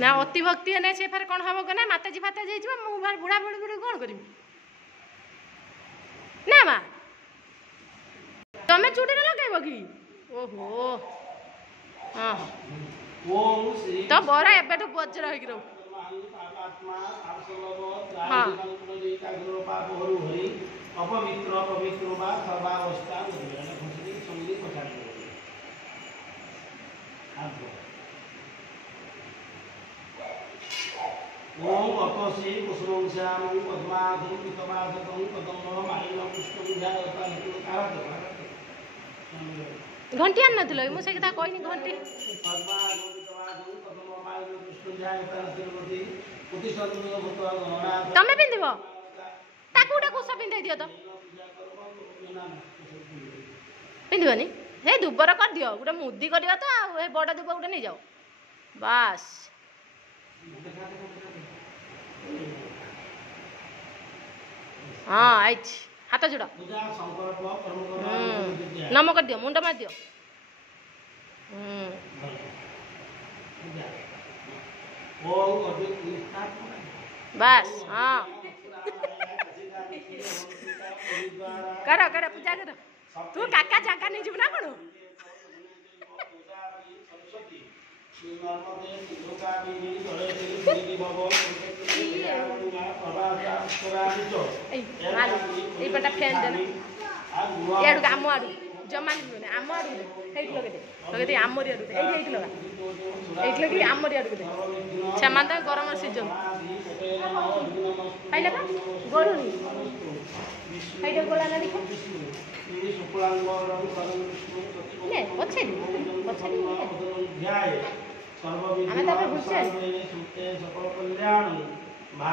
ना अति भक्ति है से फेर कौन हम ना माताजी फाताजी मुझे बुढ़ा बुढ़ी बुढ़ी कौन करी ना माँ तुम्हें चुटी लगेब कि ओहो हाँ तो बरा एबेठू बज्र होगी रो हाँ अपवित्र पवित्र सर्वावस्था ओम अपसे कुसुमं श्यामं पद्माधं पितवाधं पद्मं मालिनं पुष्पं ध्यायता घंटी आन नथिलो मु से कथा कहनी घंटी पद्माधं पितवाधं पद्मं मालिनं पुष्पं ध्यायता तिरुपति पुतिसंतो भूत गणनाथ तमे पिंदिबो ताकू उडा कोसा पिंदे दियो तो पिंदिबनी हे दुबर कर दियो उडा मुद्दी करियो तो ए बड़ दुब उडा नै जाओ बस हाँ आई हाथ जोड़ नम कर दियो मुंड मार दियो बस हाँ करो करो पूजा करो तू काका जाका नहीं जीव ना कौन पटा फैन देना याडू आम आड़ू जमा आम आड़ू लगे आमरी आड़ू ये लगा लगे आमरी आड़ू दे छमान गरम सीजन खाइले का गरुनी खाइले गोला ना देखो ले पछे पछे हमें तो बुझे